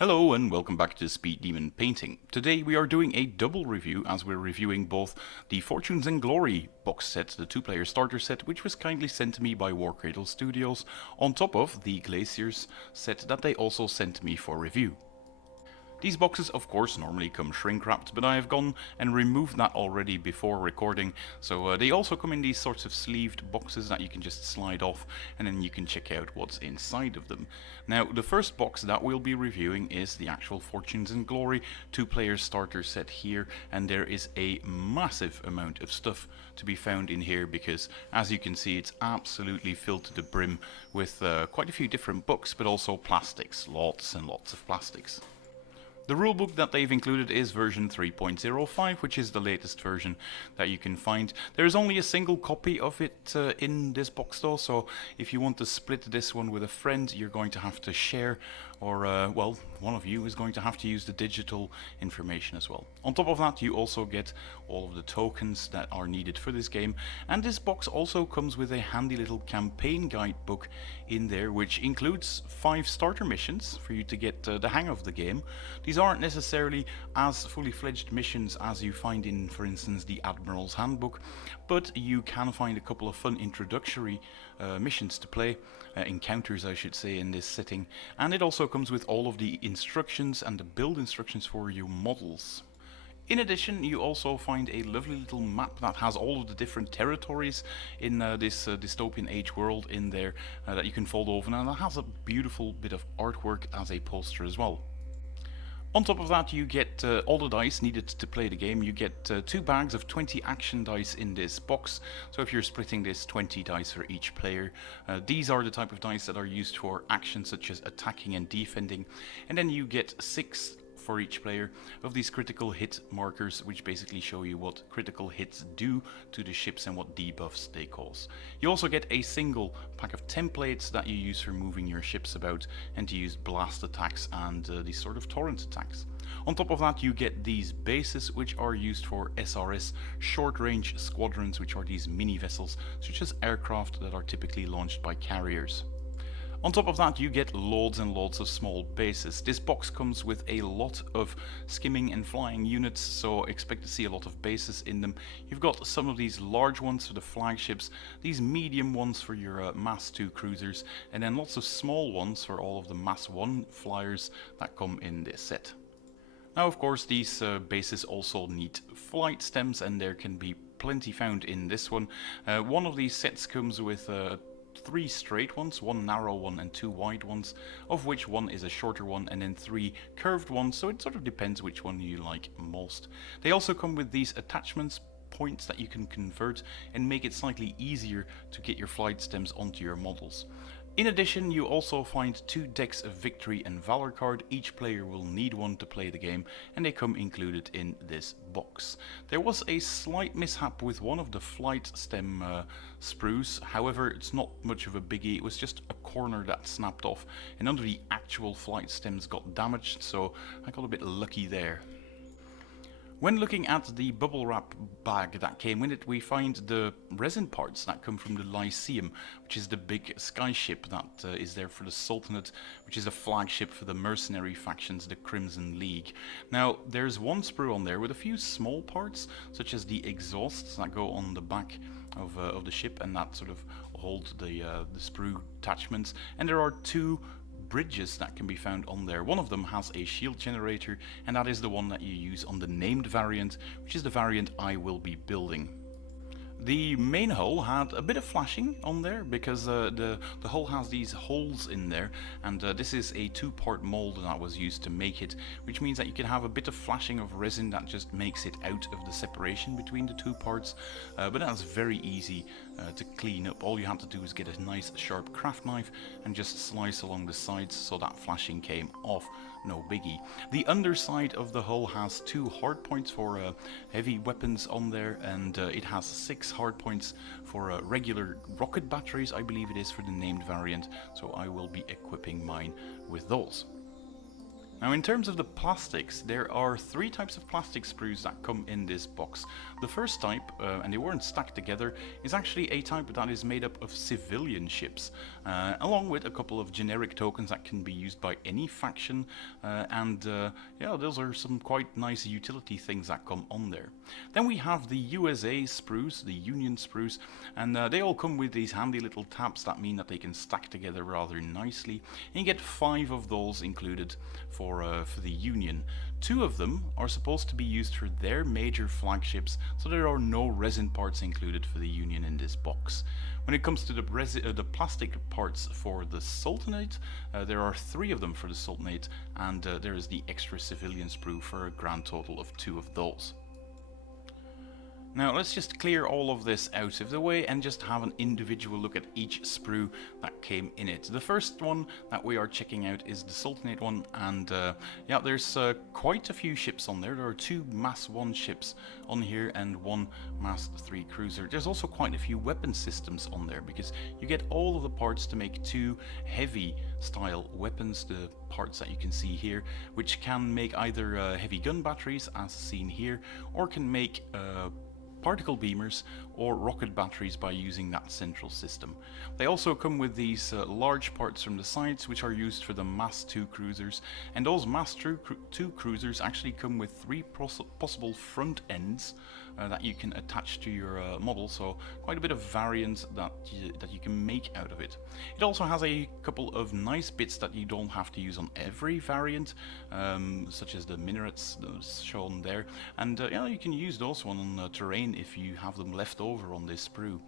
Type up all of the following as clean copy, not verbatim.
Hello and welcome back to Speed Demon Painting. Today we are doing a double review as we're reviewing both the Fortunes and Glory box set, the two-player starter set, which was kindly sent to me by Warcradle Studios, on top of the Glaciers set that they also sent to me for review. These boxes of course normally come shrink wrapped, but I have gone and removed that already before recording, so they also come in these sorts of sleeved boxes that you can just slide off and then you can check out what's inside of them. Now the first box that we'll be reviewing is the actual Fortunes and Glory two-player starter set here, and there is a massive amount of stuff to be found in here because as you can see it's absolutely filled to the brim with quite a few different books, but also plastics, lots and lots of plastics. The rulebook that they've included is version 3.05, which is the latest version that you can find. There is only a single copy of it in this box though, so if you want to split this one with a friend, you're going to have to share, or well, one of you is going to have to use the digital information as well. On top of that, you also get all of the tokens that are needed for this game, and this box also comes with a handy little campaign guidebook in there, which includes 5 starter missions for you to get the hang of the game. These aren't necessarily as fully fledged missions as you find in, for instance, the Admiral's Handbook, but you can find a couple of fun introductory missions to play, encounters I should say, in this setting, and it also comes with all of the instructions and the build instructions for your models. In addition, you also find a lovely little map that has all of the different territories in this dystopian age world in there that you can fold over, and it has a beautiful bit of artwork as a poster as well. On top of that, you get all the dice needed to play the game. You get 2 bags of 20 action dice in this box, so if you're splitting this, 20 dice for each player. These are the type of dice that are used for actions such as attacking and defending, and then you get 6 for each player of these critical hit markers, which basically show you what critical hits do to the ships and what debuffs they cause. You also get a single pack of templates that you use for moving your ships about and to use blast attacks and these sort of torrent attacks. On top of that, you get these bases, which are used for SRS, short range squadrons, which are these mini vessels such as aircraft that are typically launched by carriers. On top of that, you get loads and loads of small bases. This box comes with a lot of skimming and flying units, so expect to see a lot of bases in them. You've got some of these large ones for the flagships, these medium ones for your Mass 2 cruisers, and then lots of small ones for all of the Mass 1 flyers that come in this set. Now, of course, these bases also need flight stems, and there can be plenty found in this one. One of these sets comes with 3 straight ones, 1 narrow one and 2 wide ones, of which one is a shorter one, and then 3 curved ones, so it sort of depends which one you like most. They also come with these attachments points that you can convert and make it slightly easier to get your flight stems onto your models. In addition, you also find 2 decks of Victory and Valor card. Each player will need one to play the game, and they come included in this box. There was a slight mishap with one of the flight stem sprues, however it's not much of a biggie. It was just a corner that snapped off, and none of the actual flight stems got damaged, so I got a bit lucky there. When looking at the bubble wrap bag that came with it, we find the resin parts that come from the Lyceum, which is the big skyship that is there for the Sultanate, which is a flagship for the mercenary factions, the Crimson League. Now, there's one sprue on there with a few small parts, such as the exhausts that go on the back of the ship and that sort of hold the sprue attachments, and there are 2 bridges that can be found on there. One of them has a shield generator, and that is the one that you use on the named variant, which is the variant I will be building. The main hull had a bit of flashing on there because the hull has these holes in there, and this is a 2-part mold that was used to make it, which means that you can have a bit of flashing of resin that just makes it out of the separation between the 2 parts, but that's very easy to clean up. All you had to do is get a nice sharp craft knife and just slice along the sides so that flashing came off. No biggie. The underside of the hull has 2 hardpoints for heavy weapons on there, and it has 6 hardpoints for regular rocket batteries, I believe it is, for the named variant, so I will be equipping mine with those. Now, in terms of the plastics, there are three types of plastic sprues that come in this box. The first type, and they weren't stacked together, is actually a type that is made up of civilian ships, along with a couple of generic tokens that can be used by any faction, yeah, those are some quite nice utility things that come on there. Then we have the USA sprues, the Union sprues, and they all come with these handy little tabs that mean that they can stack together rather nicely, and you get 5 of those included for the Union. 2 of them are supposed to be used for their major flagships, so there are no resin parts included for the Union in this box. When it comes to the plastic parts for the Sultanate, there are 3 of them for the Sultanate, and there is the extra civilian sprue for a grand total of 2 of those. Now let's just clear all of this out of the way and just have an individual look at each sprue that came in it. The first one that we are checking out is the Sultanate one, and yeah, there's quite a few ships on there. There are 2 Mass 1 ships on here and 1 Mass 3 cruiser. There's also quite a few weapon systems on there, because you get all of the parts to make 2 heavy style weapons, the parts that you can see here, which can make either heavy gun batteries as seen here, or can make particle beamers or rocket batteries by using that central system. They also come with these large parts from the sides, which are used for the Mass 2 cruisers, and those Mass 2 cruisers actually come with 3 possible front ends that you can attach to your model, so quite a bit of variant that you can make out of it. It also has a couple of nice bits that you don't have to use on every variant, such as the minarets shown there, and yeah, you can use those one on terrain if you have them left over on this sprue.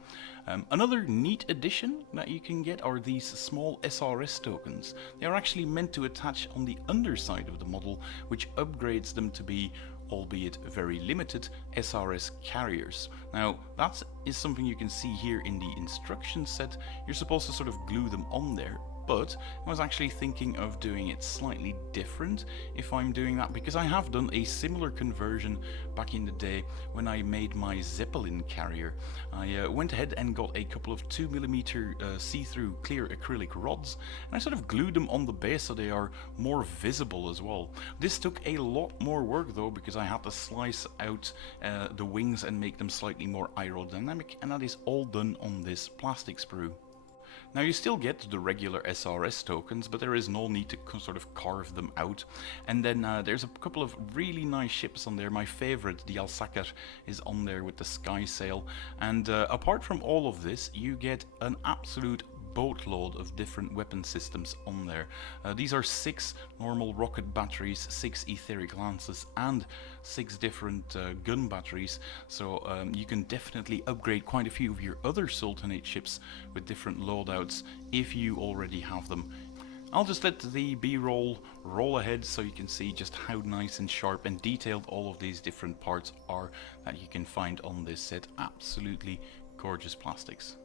Another neat addition that you can get are these small SRS tokens. They are actually meant to attach on the underside of the model, which upgrades them to be, albeit very limited, SRS carriers. Now that is something you can see here in the instruction set. You're supposed to sort of glue them on there, but I was actually thinking of doing it slightly different if I'm doing that, because I have done a similar conversion back in the day when I made my Zeppelin carrier. I went ahead and got a couple of 2mm see-through clear acrylic rods, and I sort of glued them on the base so they are more visible as well. This took a lot more work though, because I had to slice out the wings and make them slightly more aerodynamic, and that is all done on this plastic sprue. Now you still get the regular SRS tokens, but there is no need to sort of carve them out. And then there's a couple of really nice ships on there. My favorite, the Alsacer, is on there with the sky sail. And apart from all of this, you get an absolute boatload of different weapon systems on there. These are 6 normal rocket batteries, 6 etheric lances, and 6 different gun batteries, so you can definitely upgrade quite a few of your other Sultanate ships with different loadouts if you already have them. I'll just let the B-roll roll ahead so you can see just how nice and sharp and detailed all of these different parts are that you can find on this set. Absolutely gorgeous plastics.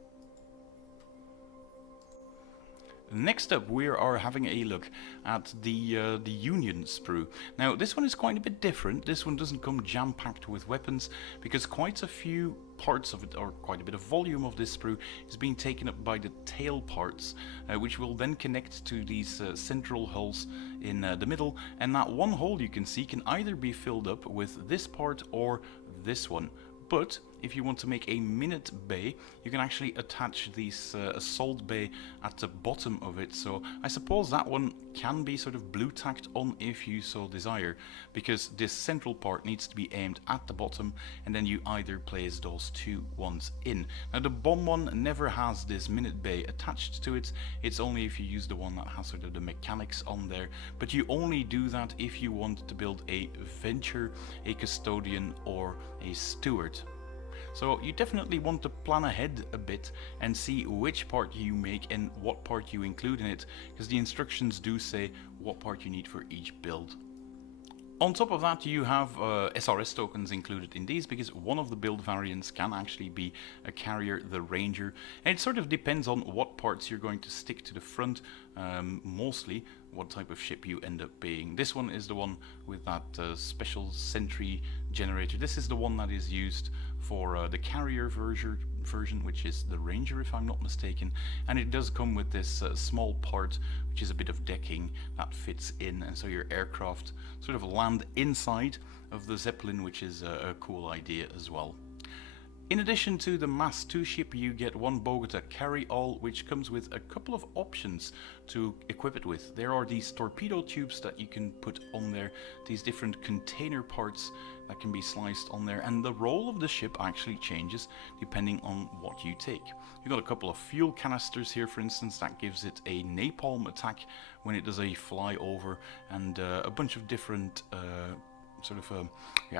Next up, we are having a look at the Union sprue. Now this one is quite a bit different. This one doesn't come jam-packed with weapons, because quite a few parts of it, or quite a bit of volume of this sprue, is being taken up by the tail parts, which will then connect to these central holes in the middle, and that one hole you can see can either be filled up with this part or this one. But if you want to make a minute bay, you can actually attach these assault bay at the bottom of it. So I suppose that one can be sort of blue tacked on if you so desire, because this central part needs to be aimed at the bottom, and then you either place those 2 ones in. Now the bomb one never has this minute bay attached to it. It's only if you use the one that has sort of the mechanics on there, but you only do that if you want to build a venture, a custodian, or a steward. So you definitely want to plan ahead a bit and see which part you make and what part you include in it, because the instructions do say what part you need for each build. On top of that, you have SRS tokens included in these, because one of the build variants can actually be a carrier, the Ranger, and it sort of depends on what parts you're going to stick to the front, mostly what type of ship you end up being. This one is the one with that special sentry generator. This is the one that is used for the carrier version, which is the Ranger if I'm not mistaken, and it does come with this small part which is a bit of decking that fits in, and so your aircraft sort of land inside of the Zeppelin, which is a cool idea as well. In addition to the Mass 2 ship, you get one Bogota carry-all, which comes with a couple of options to equip it with. There are these torpedo tubes that you can put on there, these different container parts that can be sliced on there, and the role of the ship actually changes depending on what you take. You've got a couple of fuel canisters here, for instance, that gives it a napalm attack when it does a flyover, and a bunch of different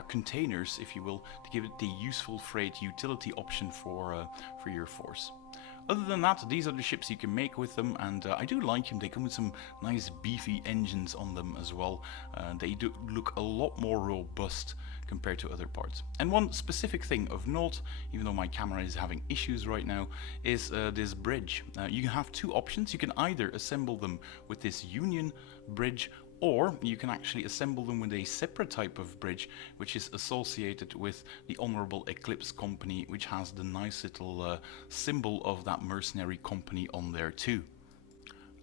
containers, if you will, to give it the useful freight utility option for your force. Other than that, these are the ships you can make with them, and I do like them. They come with some nice beefy engines on them as well. They do look a lot more robust compared to other parts. And one specific thing of note, even though my camera is having issues right now, is this bridge. You have two options. You can either assemble them with this Union bridge, or you can actually assemble them with a separate type of bridge, which is associated with the Honorable Eclipse Company, which has the nice little symbol of that mercenary company on there too.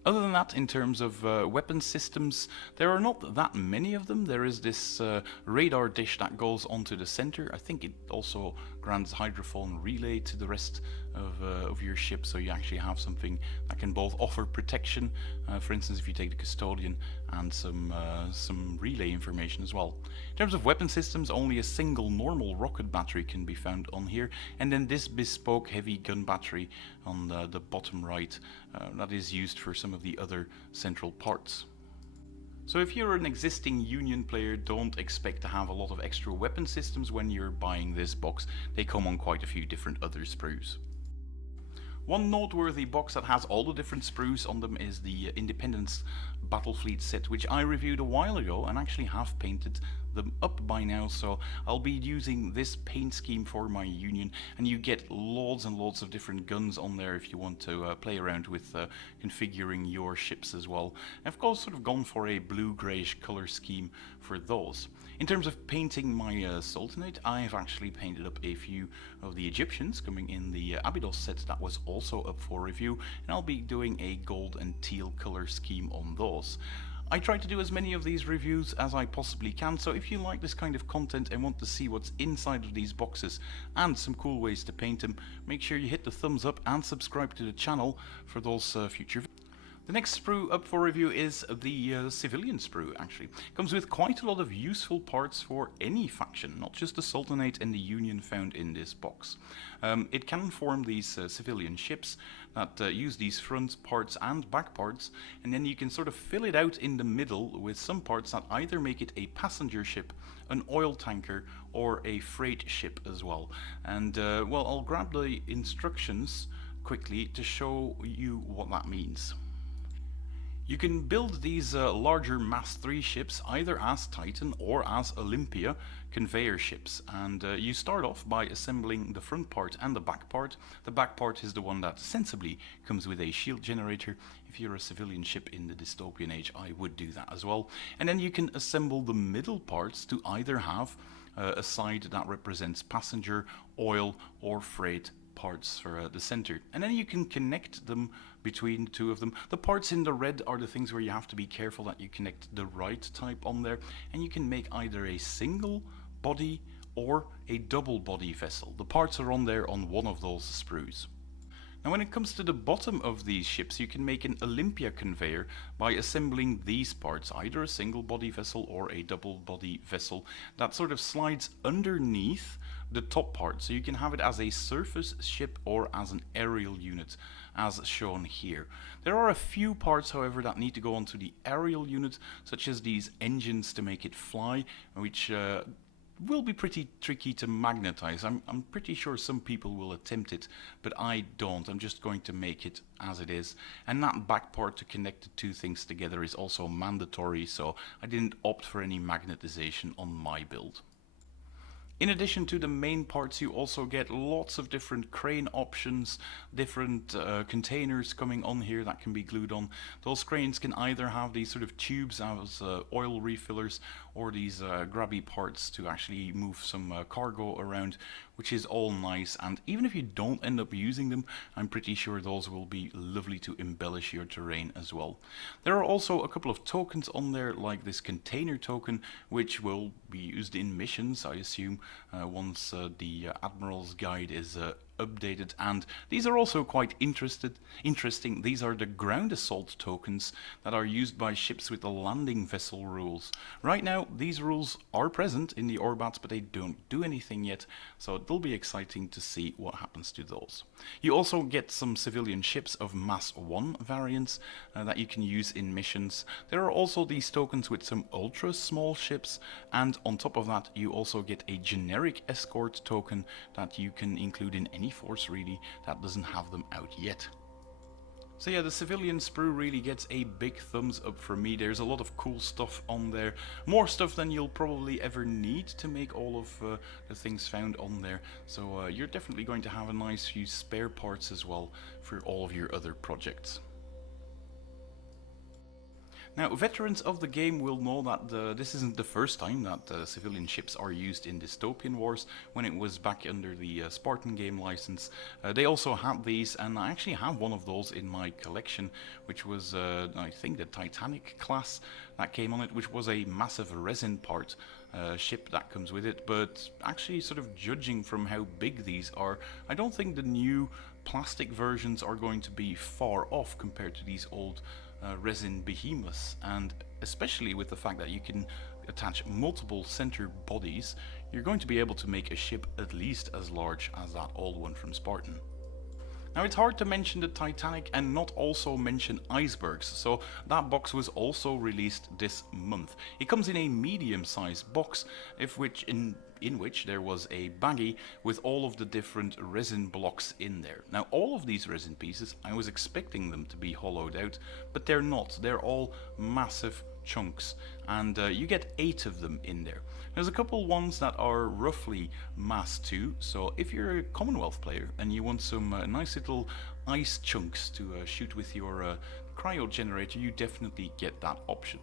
Other than that, in terms of weapon systems, there are not that many of them. There is this radar dish that goes onto the center. I think it also grants hydrophone relay to the rest of your ship, so you actually have something that can both offer protection, for instance if you take the Custodian, and some relay information as well. In terms of weapon systems, only a single normal rocket battery can be found on here, and then this bespoke heavy gun battery on the bottom right that is used for some of the other central parts. So if you're an existing Union player, don't expect to have a lot of extra weapon systems when you're buying this box. They come on quite a few different other sprues. One noteworthy box that has all the different sprues on them is the Independence Battlefleet set, which I reviewed a while ago and actually have painted them up by now, so I'll be using this paint scheme for my Union, and you get loads and loads of different guns on there if you want to play around with configuring your ships as well. I've sort of gone for a blue-greyish colour scheme for those. In terms of painting my Sultanate, I have actually painted up a few of the Egyptians coming in the Abydos set that was also up for review, and I'll be doing a gold and teal colour scheme on those. I try to do as many of these reviews as I possibly can, so if you like this kind of content and want to see what's inside of these boxes and some cool ways to paint them, make sure you hit the thumbs up and subscribe to the channel for those future videos. The next sprue up for review is the civilian sprue, actually. Comes with quite a lot of useful parts for any faction, not just the Sultanate and the Union found in this box. It can form these civilian ships that use these front parts and back parts, and then you can sort of fill it out in the middle with some parts that either make it a passenger ship, an oil tanker, or a freight ship as well. And well, I'll grab the instructions quickly to show you what that means. You can build these larger Mass 3 ships either as Titan or as Olympia conveyor ships, and you start off by assembling the front part and the back part. The back part is the one that sensibly comes with a shield generator. If you're a civilian ship in the dystopian age, I would do that as well. And then you can assemble the middle parts to either have a side that represents passenger, oil, or freight parts for the center, and then you can connect them between the two of them. The parts in the red are the things where you have to be careful that you connect the right type on there, and you can make either a single body or a double body vessel. The parts are on there on one of those sprues. Now when it comes to the bottom of these ships, you can make an Olympia conveyor by assembling these parts, either a single body vessel or a double body vessel, that sort of slides underneath the top part, so you can have it as a surface ship or as an aerial unit, as shown here. There are a few parts, however, that need to go onto the aerial unit, such as these engines to make it fly, which will be pretty tricky to magnetize. I'm pretty sure some people will attempt it, but I don't. I'm just going to make it as it is. And that back part to connect the two things together is also mandatory, so I didn't opt for any magnetization on my build. In addition to the main parts, you also get lots of different crane options, different containers coming on here that can be glued on. Those cranes can either have these sort of tubes as oil refillers, or these grabby parts to actually move some cargo around which is all nice, and even if you don't end up using them, I'm pretty sure those will be lovely to embellish your terrain as well. There are also a couple of tokens on there, like this container token, which will be used in missions, I assume, once the Admiral's Guide is updated, and these are also quite interesting. These are the ground assault tokens that are used by ships with the landing vessel rules. Right now, these rules are present in the Orbats, but they don't do anything yet, so it'll be exciting to see what happens to those. You also get some civilian ships of Mass 1 variants that you can use in missions. There are also these tokens with some ultra small ships, and on top of that you also get a generic escort token that you can include in any force really that doesn't have them out yet. So yeah, the civilian sprue really gets a big thumbs up from me. There's a lot of cool stuff on there, more stuff than you'll probably ever need to make all of the things found on there, so you're definitely going to have a nice few spare parts as well for all of your other projects. Now, veterans of the game will know that this isn't the first time that civilian ships are used in Dystopian Wars. When it was back under the Spartan game license, they also had these, and I actually have one of those in my collection, which was, I think, the Titanic class that came on it, which was a massive resin part ship that comes with it. But actually, sort of judging from how big these are, I don't think the new plastic versions are going to be far off compared to these old resin behemoths, and especially with the fact that you can attach multiple center bodies, you're going to be able to make a ship at least as large as that old one from Spartan. Now, it's hard to mention the Titanic and not also mention icebergs, so that box was also released this month. It comes in a medium-sized box, in which there was a baggie with all of the different resin blocks in there. Now, all of these resin pieces, I was expecting them to be hollowed out, but they're not. They're all massive chunks, and you get 8 of them in there. There's a couple ones that are roughly mass 2, so if you're a Commonwealth player and you want some nice little ice chunks to shoot with your cryo generator, you definitely get that option.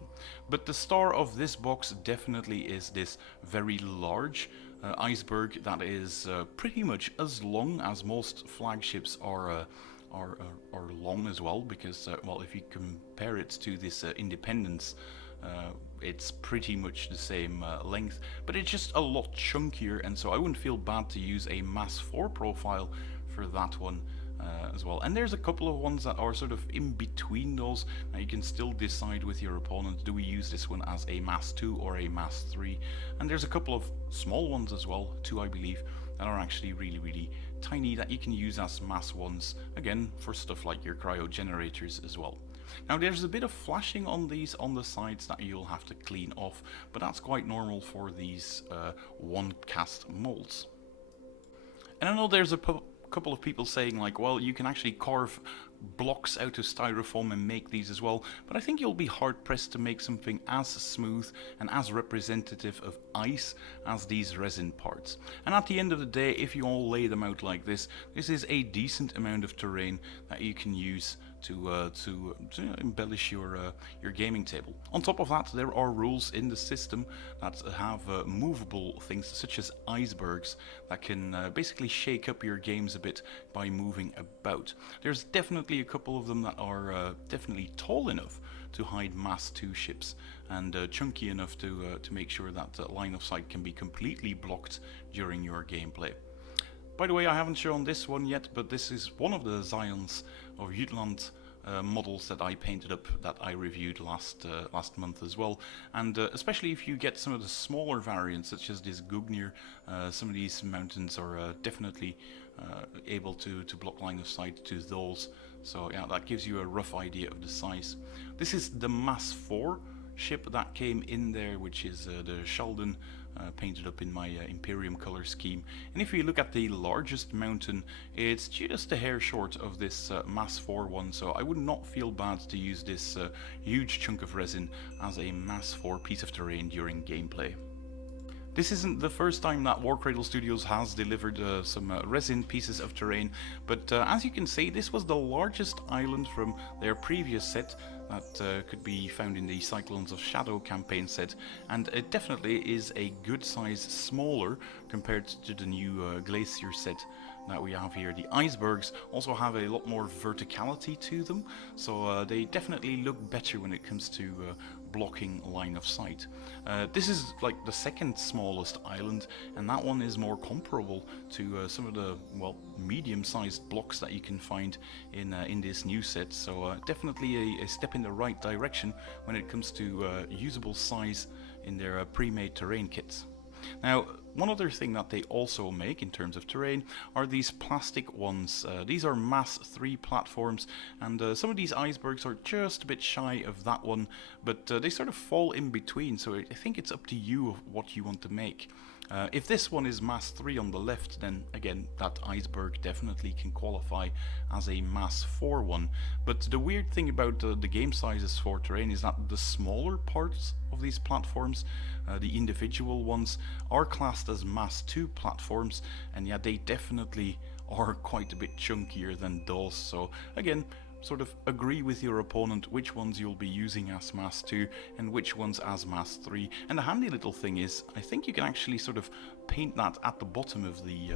But the star of this box definitely is this very large iceberg that is pretty much as long as most flagships are long as well, because well, if you compare it to this Independence, it's pretty much the same length, but it's just a lot chunkier, and so I wouldn't feel bad to use a Mass 4 profile for that one as well. And there's a couple of ones that are sort of in between those. Now you can still decide with your opponent, do we use this one as a Mass 2 or a Mass 3? And there's a couple of small ones as well, 2 I believe, that are actually really tiny that you can use as Mass 1s, again for stuff like your cryo generators as well. Now, there's a bit of flashing on these on the sides that you'll have to clean off, but that's quite normal for these one cast molds. And I know there's a couple of people saying like, well, you can actually carve blocks out of styrofoam and make these as well, but I think you'll be hard pressed to make something as smooth and as representative of ice as these resin parts. And at the end of the day, if you all lay them out like this is a decent amount of terrain that you can use to embellish your gaming table. On top of that, there are rules in the system that have movable things such as icebergs that can basically shake up your games a bit by moving about. There's definitely a couple of them that are definitely tall enough to hide Mass 2 ships, and chunky enough to make sure that line of sight can be completely blocked during your gameplay. By the way, I haven't shown this one yet, but this is one of the Zions of Jutland models that I painted up that I reviewed last month as well. And especially if you get some of the smaller variants, such as this Gugnir, some of these mountains are definitely able to block line of sight to those. So yeah, that gives you a rough idea of the size. This is the Mass 4 ship that came in there, which is the Sheldon, painted up in my Imperium color scheme. And if you look at the largest mountain, it's just a hair short of this Mass 4 one, so I would not feel bad to use this huge chunk of resin as a Mass 4 piece of terrain during gameplay. This isn't the first time that Warcradle Studios has delivered some resin pieces of terrain, but as you can see, this was the largest island from their previous set that could be found in the Cyclones of Shadow campaign set, and it definitely is a good size smaller compared to the new Glacier set that we have here. The icebergs also have a lot more verticality to them, so they definitely look better when it comes to blocking line of sight. This is like the second smallest island, and that one is more comparable to some of the, well, medium-sized blocks that you can find in this new set, so definitely a step in the right direction when it comes to usable size in their pre-made terrain kits. Now, one other thing that they also make in terms of terrain are these plastic ones. These are Mass 3 platforms, and some of these icebergs are just a bit shy of that one, but they sort of fall in between, so I think it's up to you of what you want to make. If this one is Mass 3 on the left, then again, that iceberg definitely can qualify as a Mass 4 one. But the weird thing about the game sizes for terrain is that the smaller parts of these platforms, the individual ones, are classed as Mass 2 platforms, and yeah, they definitely are quite a bit chunkier than those. So again, sort of agree with your opponent which ones you'll be using as Mass 2 and which ones as Mass 3. And the handy little thing is, I think you can actually sort of paint that at the bottom of the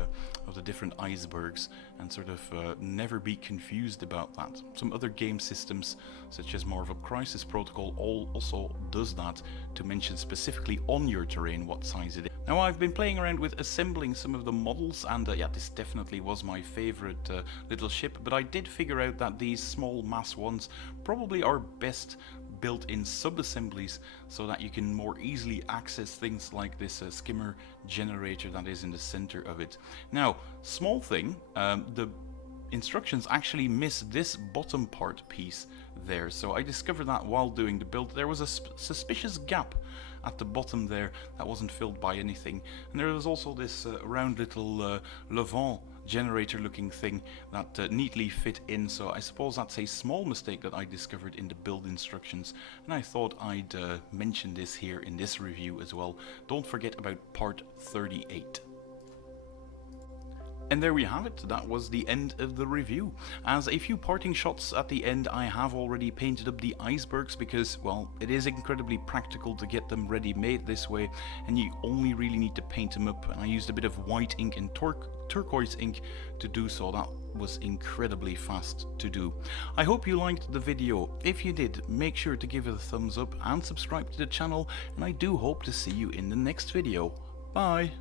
different icebergs and sort of never be confused about that. Some other game systems, such as Marvel Crisis Protocol, also does that to mention specifically on your terrain what size it is. Now, I've been playing around with assembling some of the models, and yeah, this definitely was my favorite little ship, but I did figure out that these small mass ones probably are best built in sub-assemblies so that you can more easily access things like this skimmer generator that is in the center of it. Now, small thing, the instructions actually miss this bottom part piece there, so I discovered that while doing the build. There was a suspicious gap at the bottom there that wasn't filled by anything, and there was also this round little Levant generator looking thing that neatly fit in, so I suppose that's a small mistake that I discovered in the build instructions, and I thought I'd mention this here in this review as well. Don't forget about part 38. And there we have it, that was the end of the review. As a few parting shots at the end, I have already painted up the icebergs because, well, it is incredibly practical to get them ready made this way, and you only really need to paint them up. And I used a bit of white ink and turquoise ink to do so. That was incredibly fast to do. I hope you liked the video. If you did, make sure to give it a thumbs up and subscribe to the channel, and I do hope to see you in the next video. Bye!